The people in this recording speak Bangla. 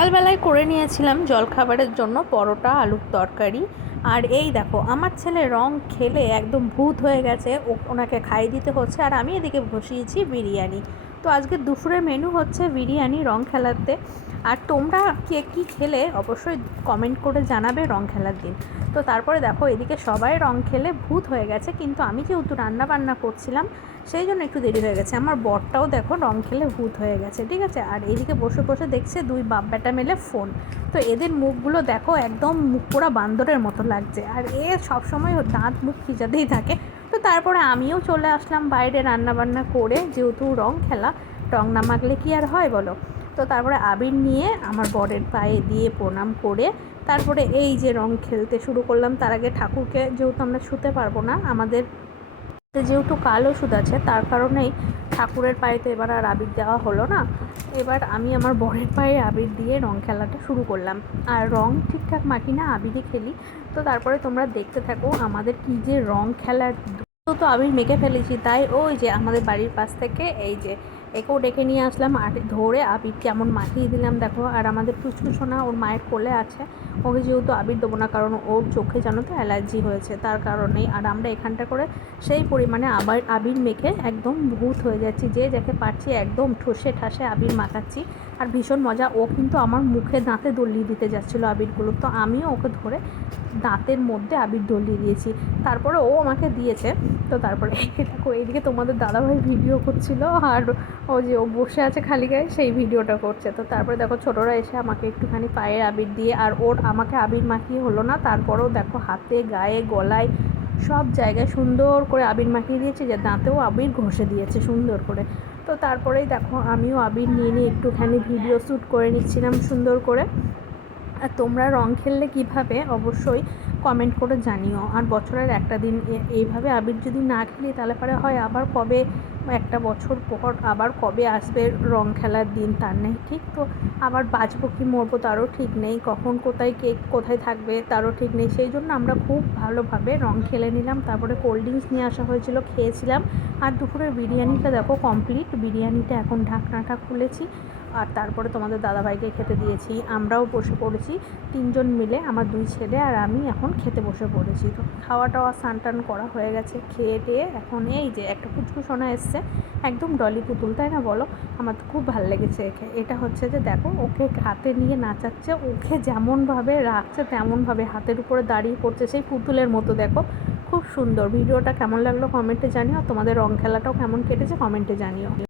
সকালবেলায় করে নিয়েছিলাম জলখাবারের জন্য পরোটা আলুর তরকারি। আর এই দেখো আমার ছেলে রং খেলে একদম ভূত হয়ে গেছে, ওনাকে খাইয়ে দিতে হচ্ছে। আর আমি এদিকে বসিয়েছি বিরিয়ানি। তো আজকে দুপুরের মেনু হচ্ছে বিরিয়ানি রং খেলাতে। আর তোমরা কে কী খেলে অবশ্যই কমেন্ট করে জানাবে রং খেলার দিন। তো তারপরে দেখো এদিকে সবাই রং খেলে ভূত হয়ে গেছে, কিন্তু আমি যেহেতু রান্না বান্না করছিলাম সেই জন্য একটু দেরি হয়ে গেছে। আমার বরটাও দেখো রং খেলে ভূত হয়ে গেছে, ঠিক আছে। আর এইদিকে বসে বসে দেখছে দুই বাপ বেটা মেলে ফোন। তো এদের মুখগুলো দেখো একদম মুখ পোড়া বান্দরের মতো লাগছে, আর এ সবসময় দাঁত মুখ খিজাতেই থাকে। তো তারপরে আমিও চলে আসলাম বাইরে রান্না বান্না করে, যেহেতু রং খেলা, রং না মাখলে কি আর হয় বলো। তো তারপরে আবির নিয়ে আমার বরের পায়ে দিয়ে প্রণাম করে তারপরে এই যে রং খেলতে শুরু করলাম। তার আগে ঠাকুরকে, যেহেতু আমরা শুতে পারবো না, আমাদের যেহেতু কাল ওষুধ আছে, তার কারণেই ঠাকুরের পায়ে তো এবার আর আবির দেওয়া হলো না। এবার আমি আমার বরের পায়ে আবির দিয়ে রং খেলাটা শুরু করলাম। আর রং ঠিকঠাক মাখি না, আবিরে খেলি। তো তারপরে তোমরা দেখতে থাকো আমাদের কী যে রং খেলার। তো আবির মেখে ফেলেছি, তাই ওই যে আমাদের বাড়ির পাশ থেকে এই যে একেও ডেকে নিয়ে আসলাম, আর ধরে আবির কেমন মাখিয়ে দিলাম দেখো। আর আমাদের পুচকু সোনা ওর মায়ের কোলে আছে, ওকে যেহেতু আবির দেবো না, কারণ ওর চোখে জানো তো অ্যালার্জি হয়েছে, তার কারণেই। আর আমরা এখানটা করে সেই পরিমাণে আবির মেখে একদম ভূত হয়ে যাচ্ছি, যে যাকে পারছি একদম ঠসে ঠাসে আবির মাখাচ্ছি। আর ভীষণ মজা। ও কিন্তু আমার মুখে দাঁতে দলিয়ে দিতে যাচ্ছিলো আবিরগুলো, তো আমিও ওকে ধরে দাঁতের মধ্যে আবির দলিয়ে দিয়েছি। তারপরে ও আমাকে দিয়েছে। তো তারপরে দেখো এইদিকে তোমাদের দাদাভাই ভিডিও করছিল, আর ও যে ও বসে আছে খালি গায়ে সেই ভিডিওটা করছে। তো তারপরে দেখো ছোটরা এসে আমাকে একটুখানি পায়ে আবির দিয়ে, আর ওর আমাকে আবির মাখিয়ে হলো না, তারপরেও দেখো হাতে গায়ে গলায় সব জায়গায় সুন্দর করে আবির মাখিয়ে দিয়েছে, যে দাঁতেও আবির ঘষে দিয়েছে সুন্দর করে। তো তারপরেই দেখো আমিও আবির নিয়ে একটুখানি ভিডিও শ্যুট করে নিচ্ছিলাম সুন্দর করে। আর তোমরা রং খেললে কীভাবে অবশ্যই কমেন্ট করে জানিও। আর বছরের একটা দিন এইভাবে আবির যদি না খেলি, তাহলে পরে হয় আবার কবে একটা বছর পর আবার কবে আসবে রং খেলার দিন তার নেই ঠিক। তো আবার বাঁচবো কি মরবো তারও ঠিক নেই, কখন কোথায় কে কোথায় থাকবে তারও ঠিক নেই। সেই জন্য আমরা খুব ভালোভাবে রং খেলে নিলাম। তারপরে কোল্ড ড্রিঙ্কস নিয়ে আসা হয়েছিল, খেয়েছিলাম। আর দুপুরের বিরিয়ানিটা দেখো কমপ্লিট। বিরিয়ানিটা এখন ঢাকনাটা খুলেছি, আর তারপরে তোমাদের দাদাভাইকে খেতে দিয়েছি। আমরাও বসে পড়েছি তিনজন মিলে, আমার দুই ছেলে আর আমি এখন খেতে বসে পড়েছি। তো খাওয়া টাওয়া স্নান টান করা হয়ে গেছে, খেয়ে টেয়ে এখন এই যে একটা পুচকু সোনা এসছে, একদম ডলি পুতুল, তাই না বলো? আমার তো খুব ভালো লেগেছে একে। এটা হচ্ছে যে দেখো ওকে হাতে নিয়ে নাচাচ্ছে, ওকে যেমনভাবে রাখছে তেমনভাবে হাতের উপরে দাঁড়িয়ে পড়ছে সেই পুতুলের মতো। দেখো খুব সুন্দর। ভিডিওটা কেমন লাগলো কমেন্টে জানিও, তোমাদের রং খেলাটাও কেমন কেটেছে কমেন্টে জানিও।